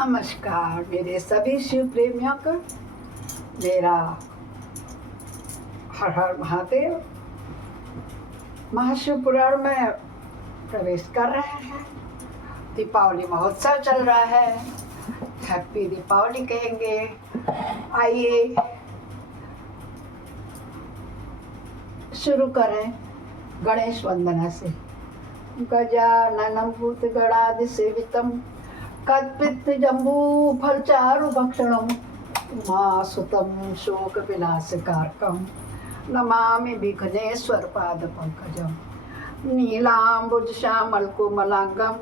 नमस्कार मेरे सभी शिव प्रेमियों को मेरा हर हर महादेव। महाशिव पुराण में प्रवेश कर रहे हैं। दीपावली महोत्सव चल रहा है। हैप्पी दीपावली कहेंगे। आइए शुरू करें गणेश वंदना से। गजाननं भूतगणाधिसेवितं कल्पितजम्बू फलचारुभक्षणं उमासुतं शोकविलासकारकं नमामि विघ्नेश्वरपादपङ्कजं नीलाम्बुजश्यामलकोमलाङ्गं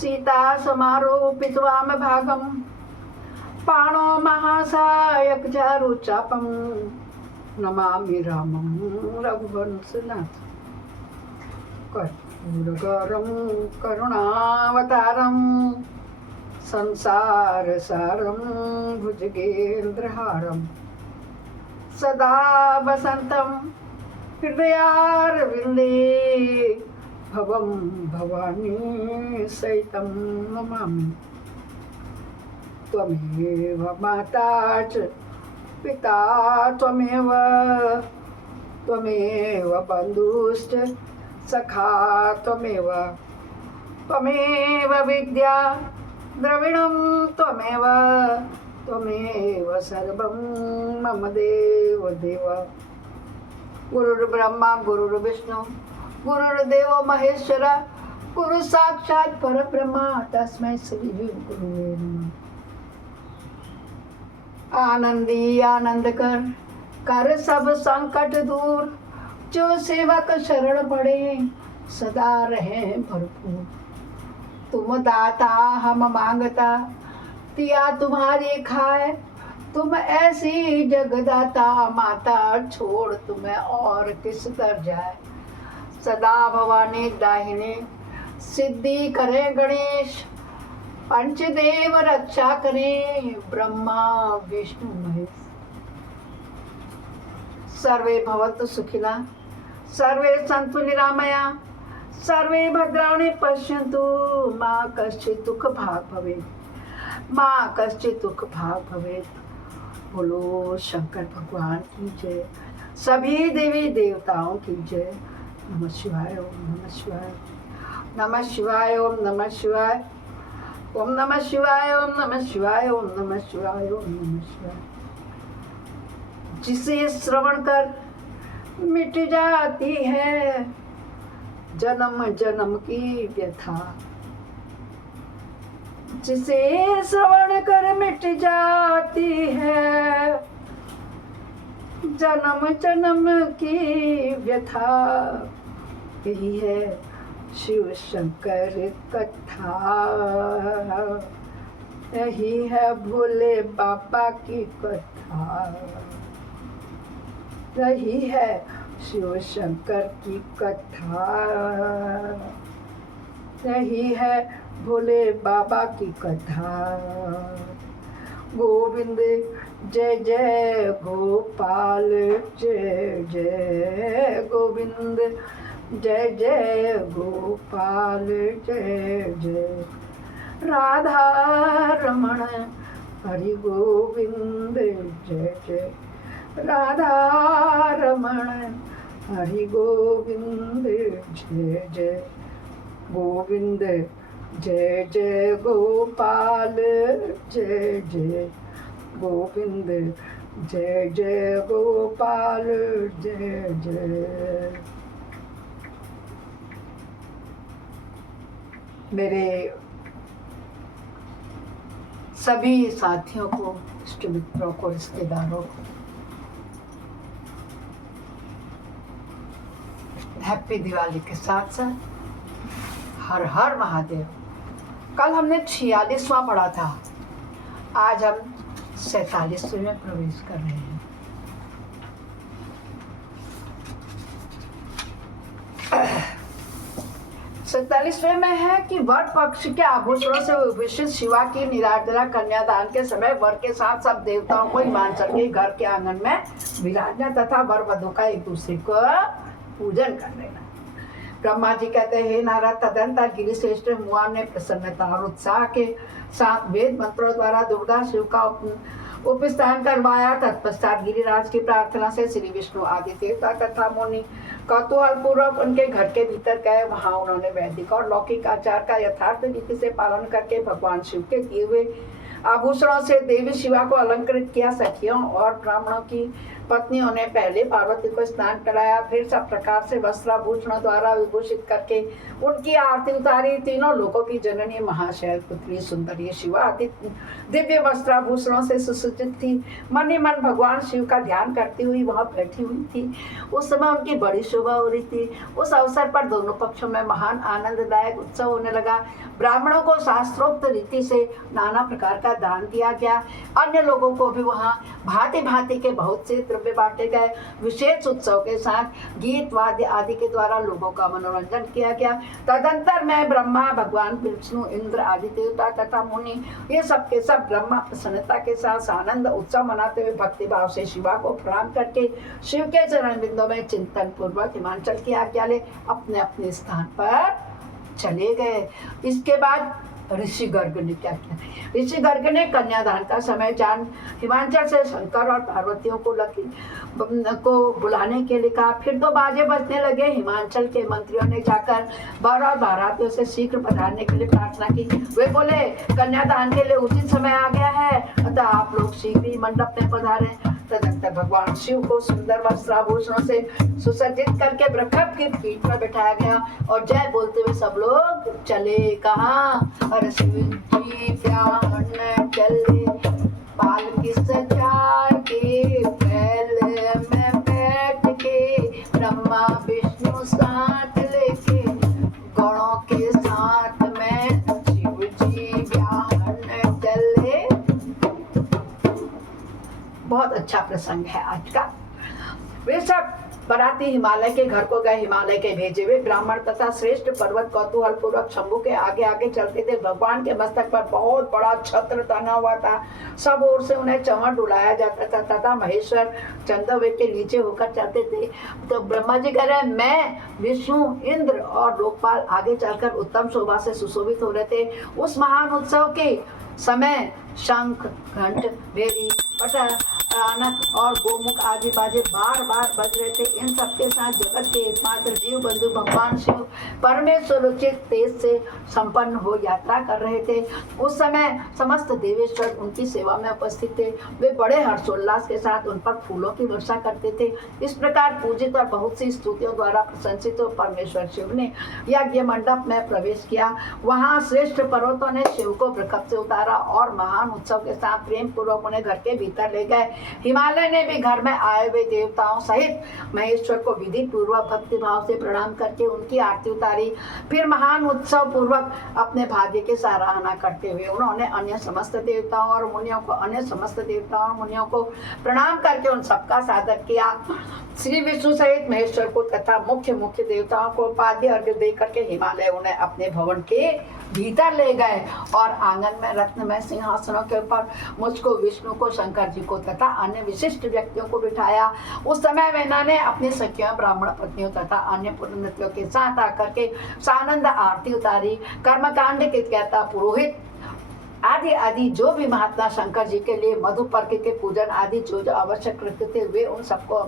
सीतासमारोपितवामभागं पाणो महासायकचारुचापं नमामि रामं रघुवंशनाथं कर्पूरगौरं करुणावतारं संसारसारं भुजगेन्द्रहारं सदा वसन्तं हृदयारविन्दे भवं भवानी सहितं नमामि। त्वमेव माता च पिता त्वमेव बन्धुश्च सखा त्वमेव विद्या द्रविणं त्वमेव सर्वं मम देव देव। गुरुर्ब्रह्मा गुरुर्विष्णु गुरुर्देवो महेश्वर गुरु साक्षात् परब्रह्म तस्मै श्री गुरुवे नमः। आनंदी आनंद कर सब संकट दूर, जो सेवक शरण पड़े सदा रहे भरपूर। तुम दाता हम मांगता, दिया तुम्हारी खाए। तुम ऐसी जगदाता माता, छोड़ तुम्हें और किस दर जाए। सदा भवानी दाहिने सिद्धि करे गणेश, पंचदेव रक्षा करे ब्रह्मा विष्णु महेश। सर्वे भवन्तु सुखिनः सर्वे सन्तु निरामया सर्वे भद्राणि पश्यन्तु मा कश्चित् दुःख भाग् भवेत्। बोलो शंकर भगवान की जय, सभी देवी देवताओं की जय। नमः शिवाय ओम नमः शिवाय नमः शिवाय ओम नमः शिवाय ओम नमः शिवाय ओम नमः शिवाय ओम नमः शिवाय ओम नमः शिवाय। जिसे श्रवण कर मिट जाती है जन्म जन्म की व्यथा। जिसे श्रवण कर मिट जाती है जन्म जन्म की व्यथा। यही है शिव शंकर कथा, यही है भोले बाबा की कथा। यही है शिव शंकर की कथा, यही है भोले बाबा की कथा। गोविंद जय जय गोपाल जय जय गोविंद जय जय गोपाल जय जय। राधा रमण हरि गोविंद जय जय। राधा रमण हरि गोविंद जय जय। गोविंद जय जय गोपाल जय जय। गोविंद जय जय गोपाल जय जय। मेरे सभी साथियों को, इष्ट मित्रों को, रिश्तेदारों को हैप्पी दिवाली के साथ साथ हर हर महादेव। कल हमने 46वां पढ़ा था, आज हम 47वें में प्रवेश कर रहे हैं। सैतालीसवें में है कि वर पक्ष के आभूषणों से विभूषित शिवा की निरार्जना कन्यादान के समय वर के साथ सब देवताओं को हिमांचल के घर के आंगन में विराजना तथा वर वधु का एक दूसरे को पूजन कर लेना। ब्रह्मा जी कहते हैं, हे नारद, तदंतर गिरिश्रेष्ठ मुआ ने प्रसन्नता और उत्साह के साथ वेद मंत्रों द्वारा दुर्गा शिव का उपस्थान करवाया। तत्पश्चात गिरिराज की प्रार्थना से श्री विष्णु आदि देवता तथा मुनि कौतूहल पूर्वक उनके घर के भीतर गए। वहां उन्होंने वैदिक और लौकिक आचार का यथार्थ रीति से पालन करके भगवान शिव के दिए हुए आभूषणों से देवी शिवा को अलंकृत किया। सखियों और ब्राह्मणों की पत्नियों ने पहले पार्वती को स्नान कराया, फिर सब प्रकार से वस्त्राभूषणों द्वारा विभूषित करके उनकी आरती उतारी। तीनों लोकों की जननी महाशैल पुत्री सुंदरी शिवा आदि दिव्य वस्त्राभूषणों से सुसज्जित थी। मन ही मन भगवान शिव का ध्यान करती हुई वहां बैठी हुई थी। उस समय उनकी बड़ी शोभा हो रही थी। उस अवसर पर दोनों पक्षों में महान आनंददायक उत्सव होने लगा। ब्राह्मणों को शास्त्रोक्त रीति से नाना प्रकार का दान दिया गया। अन्य लोगों को भी वहां भांति भांति के बहुत से द्रव्य बांटे गए। विशेष उत्सव के साथ गीत वाद्य आदि के द्वारा लोगों का मनोरंजन किया गया। तदंतर में ब्रह्मा, भगवान विष्णु, इंद्र आदि देवता तथा मुनि ये सब के सब ब्रह्मा प्रसन्नता के साथ आनंद उत्सव मनाते हुए भक्ति भाव से शिवा को प्रणाम करके शिव के चरण बिंदु में चिंतन पूर्वक हिमाचल की आज्ञा ले अपने अपने स्थान पर चले गए। इसके बाद ऋषि गर्ग ने क्या किया? ऋषि गर्ग ने कन्यादान का समय जान हिमाचल से शंकर और पार्वतियों को बुलाने के लिए कहा। फिर तो बाजे बजने लगे। हिमाचल के मंत्रियों ने जाकर वर और बारातियों से शीघ्र पधारने के लिए प्रार्थना की। वे बोले, कन्यादान के लिए उचित समय आ गया है, अतः आप लोग शीघ्र ही मंडप में पधारें। तदंतर भगवान शिव को सुंदर वस्त्राभूषणों से सुसज्जित करके वृषभ की पीठ पर बिठाया गया और जय बोलते हुए सब लोग चले। कहाँ? अरे शिव जी ब्याहन चले, पालकी सजा के पहल में बैठ के, ब्रह्मा विष्णु साथ लेके, गणों के साथ में शिव जी ब्याहन चले। बहुत अच्छा प्रसंग है आज का। वे सब बराती हिमालय के घर को गए। हिमालय के भेजे हुए ब्राह्मण तथा श्रेष्ठ पर्वत कौतूहल पूर्वक शंभु के आगे आगे चलते थे। भगवान के मस्तक पर बहुत बड़ा छत्र तना हुआ था। सब ओर से उन्हें चमन डुलाया जाता था तथा महेश्वर चंद्रवे के नीचे होकर चलते थे। तो ब्रह्मा जी कह रहे हैं, मैं, विष्णु, इंद्र और लोकपाल आगे चलकर उत्तम शोभा से सुशोभित हो रहे थे। उस महान उत्सव के समय शंख, घंट, भेरी, पटा, आनक और गोमुख आदि बाजे बार बार बज रहे थे। इन सबके साथ जगत के एकमात्र जीव बंधु भगवान शिव परमेश्वर उचित तेज से संपन्न हो यात्रा कर रहे थे। उस समय समस्त देवेश्वर उनकी सेवा में उपस्थित थे। वे बड़े हर्षोल्लास के साथ उन पर फूलों की वर्षा करते थे। इस प्रकार पूजित और बहुत सी स्तुतियों द्वारा प्रशंसित हो परमेश्वर शिव ने यज्ञ मंडप में प्रवेश किया। वहाँ श्रेष्ठ पर्वतों ने शिव को वृषभ से उतारा और महान उत्सव के साथ प्रेम पूर्वक उन्हें घर के भीतर ले गए। हिमालय ने भी घर में आए हुए देवताओं सहित महेश्वर को विधि पूर्वक भक्ति भाव से प्रणाम करके उनकी आरती उतारी। फिर महान उत्सव पूर्वक अपने भाग्य की सराहना करते हुए उन्होंने अन्य समस्त देवताओं और मुनियों को प्रणाम करके उन सबका सादर किया। श्री विष्णु सहित महेश्वर को तथा मुख्य देवताओं को पाद्य अर्घ्य दे करके हिमालय उन्हें अपने भवन के भीतर ले गए और आंगन में रत्नमय सिंहासनों के ऊपर मुझको, विष्णु को, शंकर जी को तथा अन्य विशिष्ट व्यक्तियों को बिठाया। उस समय मैंने अपनी सखियों, ब्राह्मण पत्नियों तथा अन्य पुण्यतियों के साथ आकर के सानंद आरती उतारी। कर्मकांड के कहता पुरोहित आदि जो भी महात्मा शंकर जी के लिए मधुपर्क के पूजन आदि जो आवश्यक कृत्य थे वे उन सबको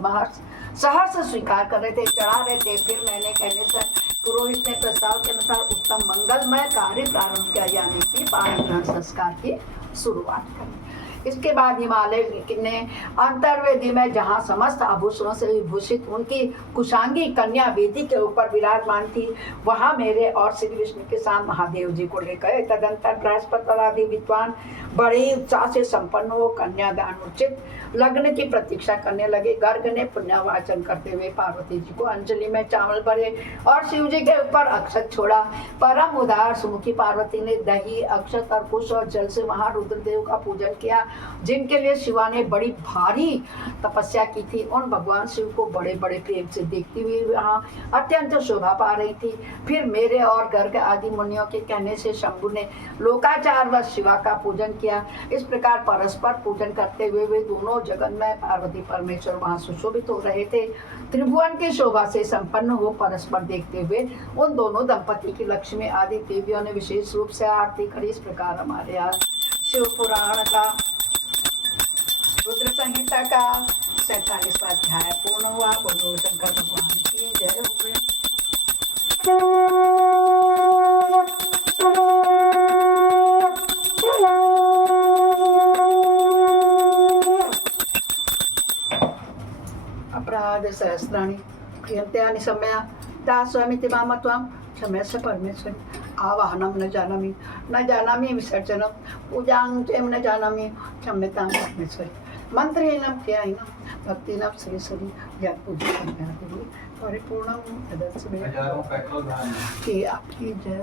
सहर्ष स्वीकार कर रहे थे, चढ़ा रहे थे। फिर मैंने कहने से पुरोहित ने प्रस्ताव के अनुसार उत्तम मंगलमय कार्य प्रारंभ किया, यानी कि पाणी ग्रहण संस्कार की शुरुआत करी। इसके बाद हिमालय ने अंतर्वेदी में जहाँ समस्त आभूषणों से विभूषित उनकी कुशांगी कन्या वेदी के ऊपर विराजमान थी, वहाँ मेरे और श्री विष्णु के साथ महादेव जी को ले गए। तदंतर बृहस्पति आदि विद्वान बड़े उत्साह से संपन्न हो कन्यादान उचित लग्न की प्रतीक्षा करने लगे। गर्ग ने पुण्यवाचन करते हुए पार्वती जी को अंजलि में चावल भरे और शिव जी के ऊपर अक्षत छोड़ा। परम उदार सुमुखी पार्वती ने दही, अक्षत और कुश और जल से वहां रुद्रदेव का पूजन किया। जिनके लिए शिवा ने बड़ी भारी तपस्या की थी, उन भगवान शिव को बड़े बड़े प्रेम से देखती हुई वहाँ अत्यंत शोभा पा रही थी। फिर मेरे और गर्ग आदि मुनियों के कहने से शंभु ने लोकाचार व शिवा का पूजन किया। इस प्रकार परस्पर पूजन करते हुए वे दोनों जगन्मय पार्वती परमेश्वर वहाँ सुशोभित हो रहे थे। त्रिभुवन की शोभा से संपन्न हो परस्पर देखते हुए उन दोनों दंपति की लक्ष्मी आदि देवियों ने विशेष रूप से आरती करी। इस प्रकार हमारे यहाँ शिव पुराण का रुद्र संहिता का 47वां अध्याय पूर्ण हुआ। बोलो शंकर भगवान की जय हो। अपराध सहस्राणि क्रियन्त्यानि सम्मया ता स्वमिति मामत्वं क्षम्यस्व परमेश्वरी। आवाहनं न जानामि विसर्जनं पूजां च न जानामि क्षम्यतां परमेश्वरी। मंत्रहीनं क्रियाहीनं भक्तिनं श्रीश्वरी यत् पूजितं परिपूर्णं तदस्मै। कि आपकी जय।